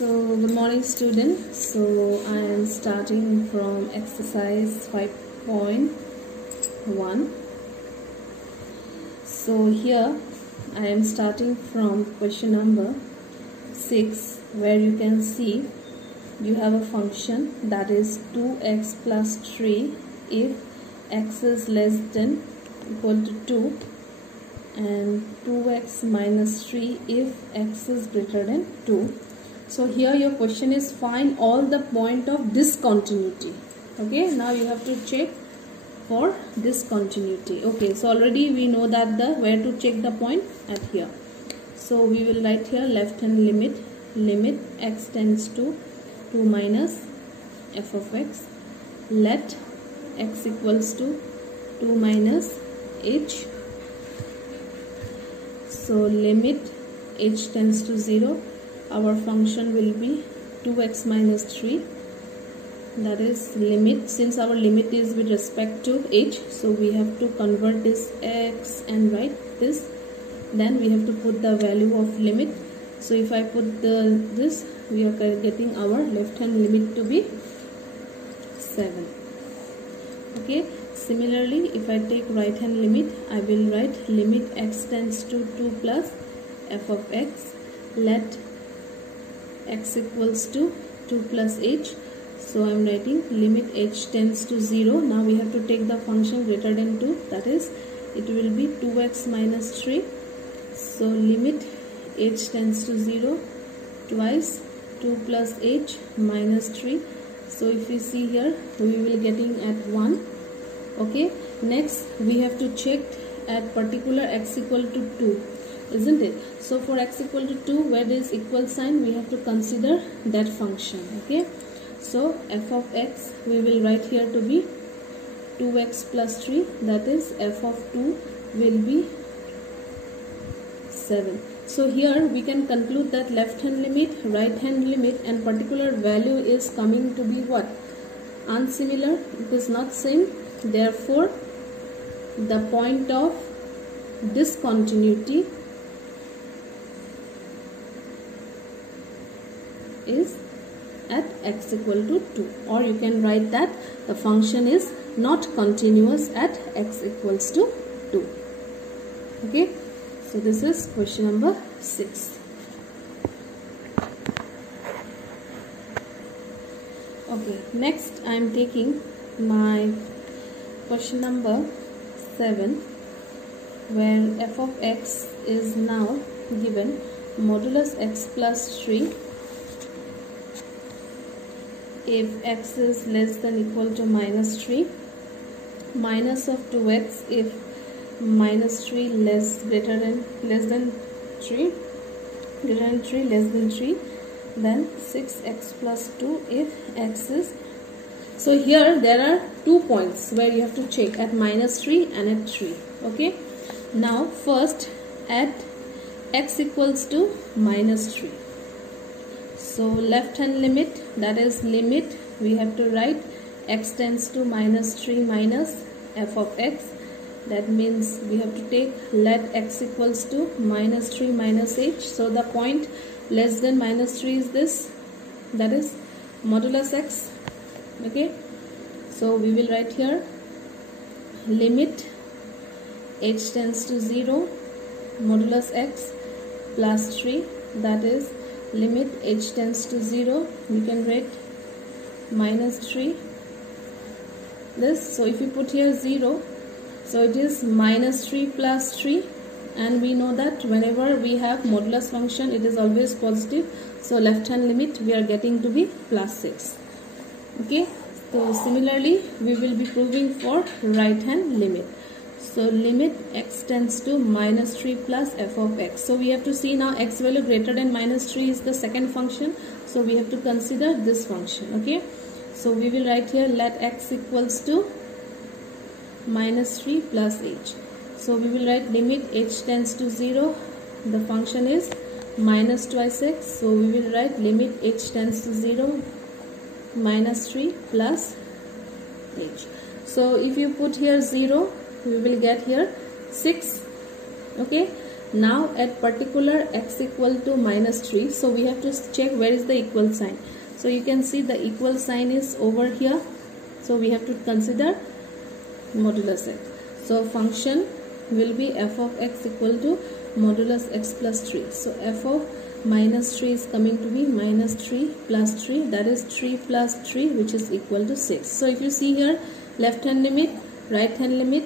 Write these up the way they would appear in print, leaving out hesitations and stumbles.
So good morning student. So I am starting from exercise 5.1. So here I am starting from question number 6, where you can see you have a function that is 2x plus 3 if x is less than equal to 2 and 2x minus 3 if x is greater than 2. So here your question is find all the point of discontinuity. Okay, now you have to check for discontinuity. Okay, so already we know that where to check the point at here. So we will write here left hand limit x tends to 2 minus f of x, let x equals to 2 minus h. So limit h tends to 0, our function will be 2x minus 3, that is limit, since our limit is with respect to h, so we have to convert this x and write this, then we have to put the value of limit. So if I put this, we are getting our left hand limit to be 7. Okay, similarly if I take right hand limit, I will write limit x tends to 2 plus f of x, let x equals to 2 plus h. So I am writing limit h tends to 0. Now we have to take the function greater than 2, that is it will be 2x minus 3. So limit h tends to 0 twice 2 plus h minus 3. So if we see here, we will getting at 1. Okay, next we have to check at particular x equal to 2, isn't it? So for x equal to 2, where there is equal sign, we have to consider that function. Okay, so f of x we will write here to be 2x plus 3, that is f of 2 will be 7. So here we can conclude that left hand limit, right hand limit and particular value is coming to be what? Unsimilar, it is not same. Therefore the point of discontinuity is at x equal to 2, or you can write that the function is not continuous at x equals to 2. Okay, so this is question number 6. Okay, next I am taking my question number 7, where f of x is now given modulus x plus 3 if x is less than equal to minus 3, minus of 2x if minus 3 less than 3, then 6x plus 2 if x is. So here there are 2 points where you have to check, at minus 3 and at 3. Okay, now first at x equals to minus 3. So left hand limit, that is limit, we have to write x tends to minus 3 minus f of x. That means we have to take let x equals to minus 3 minus h. So the point less than minus 3 is this, that is modulus x. Okay, so we will write here limit h tends to 0 modulus x plus 3, that is limit h tends to 0, we can write minus 3 this. So if you put here 0, so it is minus 3 plus 3, and we know that whenever we have modulus function it is always positive, so left hand limit we are getting to be plus 6. Okay, so similarly we will be proving for right hand limit. So limit x tends to minus 3 plus f of x. So we have to see now x value greater than minus 3 is the second function, so we have to consider this function. Okay, so we will write here let x equals to minus 3 plus h. So we will write limit h tends to 0, the function is minus twice x, so we will write limit h tends to 0 minus 3 plus h. So if you put here 0, we will get here 6. Okay, Now at particular x equal to -3, so we have to check where is the equal sign. So you can see the equal sign is over here. So we have to consider modulus x. So function will be f of x equal to modulus x plus 3. So f of -3 is coming to be -3 plus 3, that is 3 plus 3, which is equal to 6. So if you see here, left hand limit, right hand limit,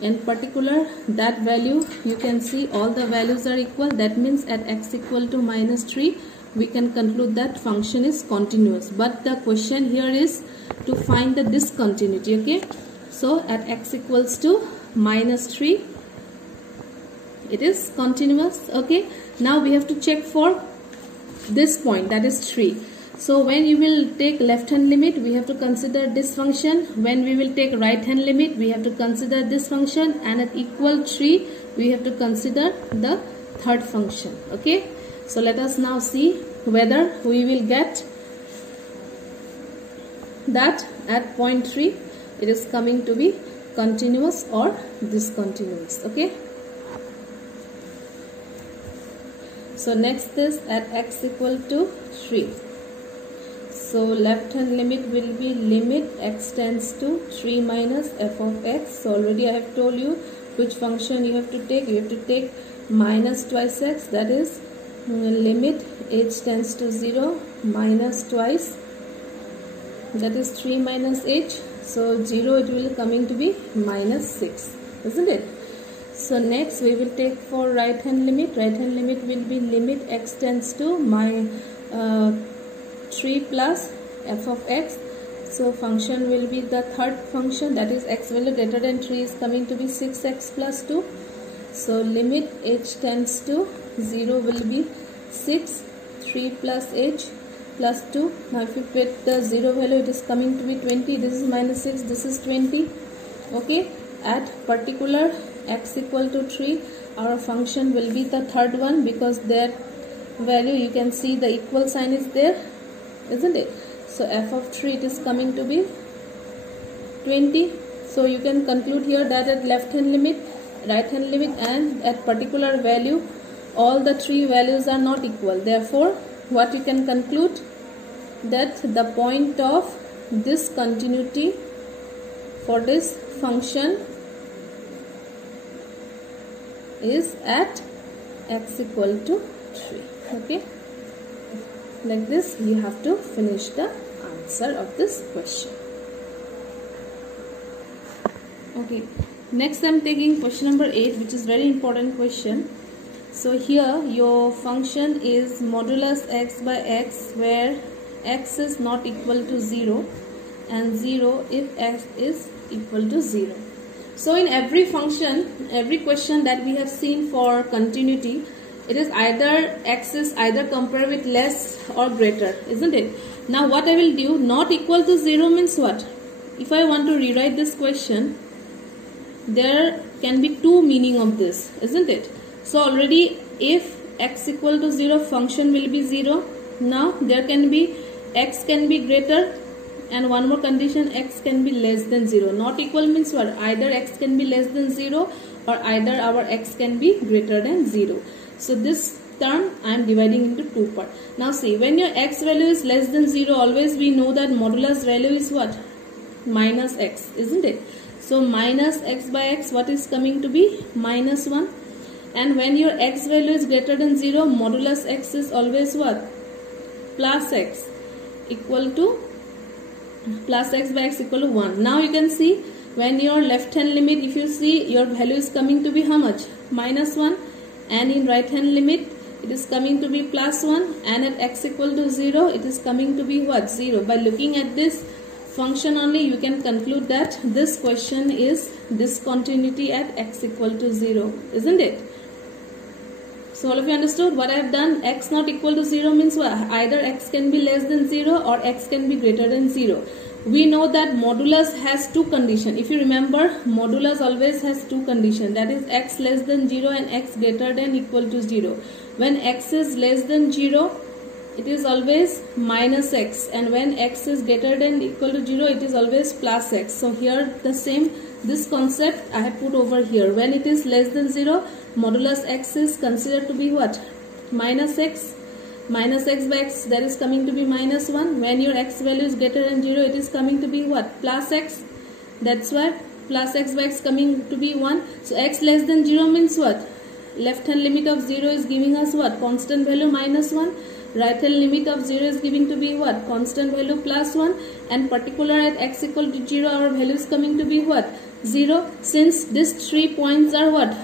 in particular that value, you can see all the values are equal. That means at x equal to -3 we can conclude that function is continuous. But the question here is to find the discontinuity. Okay, so at x equals to -3 it is continuous. Okay, now we have to check for this point, that is 3. So when you will take left hand limit, we have to consider this function. When we will take right hand limit, we have to consider this function, and at equal 3 we have to consider the third function. Okay, so let us now see whether we will get that at point 3 it is coming to be continuous or discontinuous. Okay, so next is at x equal to 3. So left hand limit will be limit x tends to 3 minus f of x. So already I have told you which function you have to take. You have to take minus twice x, that is limit h tends to 0 minus twice, that is 3 minus h. So 0 it will coming to be -6, isn't it? So next we will take for right hand limit. Right hand limit will be limit x tends to 3 plus f of x. So function will be the third function, that is x value greater than 3 is coming to be 6x plus 2. So limit h tends to 0 will be 6, 3 plus h plus 2. Now if you put the 0 value, it is coming to be 20. This is -6, this is 20. Okay, at particular x equal to 3, our function will be the third one, because that value you can see the equal sign is there, isn't it? So f of 3 it is coming to be 20. So you can conclude here that at left hand limit, right hand limit, and at particular value, all the 3 values are not equal. Therefore what you can conclude, that the point of discontinuity for this function is at x equal to 3. Okay, like this you have to finish the answer of this question. Okay, next I am taking question number 8, which is very important question. So here your function is modulus x by x, where x is not equal to 0 and 0 if x is equal to 0. So in every function, every question that we have seen for continuity, it is either x is either compared with less or greater, isn't it? Now what I will do, not equal to 0 means what? If I want to rewrite this question, there can be two meaning of this, isn't it? So already if x equal to 0, function will be 0. Now there can be x can be greater, and one more condition, x can be less than 0. Not equal means what? Either x can be less than 0 or either our x can be greater than 0. So this term I am dividing into two parts. Now see, when your x value is less than 0, always we know that modulus value is what? Minus x, isn't it? So minus x by x, what is coming to be? -1. And when your x value is greater than 0, modulus x is always what? Plus x, equal to plus x by x equal to 1. Now you can see when your left hand limit, if you see, your value is coming to be how much? -1. And in right hand limit it is coming to be +1, and at x equal to 0 it is coming to be what? 0. By looking at this function only, you can conclude that this question is discontinuity at x equal to 0, isn't it? So all of you understood what I have done? X not equal to 0 means what? Either x can be less than 0 or x can be greater than 0. We know that modulus has two conditions. If you remember, modulus always has two conditions, that is x less than 0 and x greater than equal to 0. When x is less than 0, it is always -x, and when x is greater than equal to 0, it is always +x. So here the same this concept I have put over here. When it is less than 0, modulus x is considered to be what? Minus x. Minus x by x, that is coming to be minus 1. When your x value is greater than 0, it is coming to be what? Plus x. That's why plus x by x coming to be 1. So x less than 0 means what? Left hand limit of 0 is giving us what? Constant value minus 1. Right hand limit of 0 is giving to be what? Constant value plus 1. And particular at x equal to 0, our value is coming to be what? 0. Since these 3 points are what?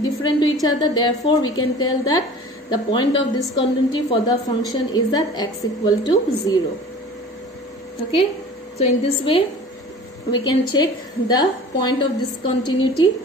Different to each other, therefore we can tell that the point of discontinuity for the function is that x equal to 0. Okay. So in this way we can check the point of discontinuity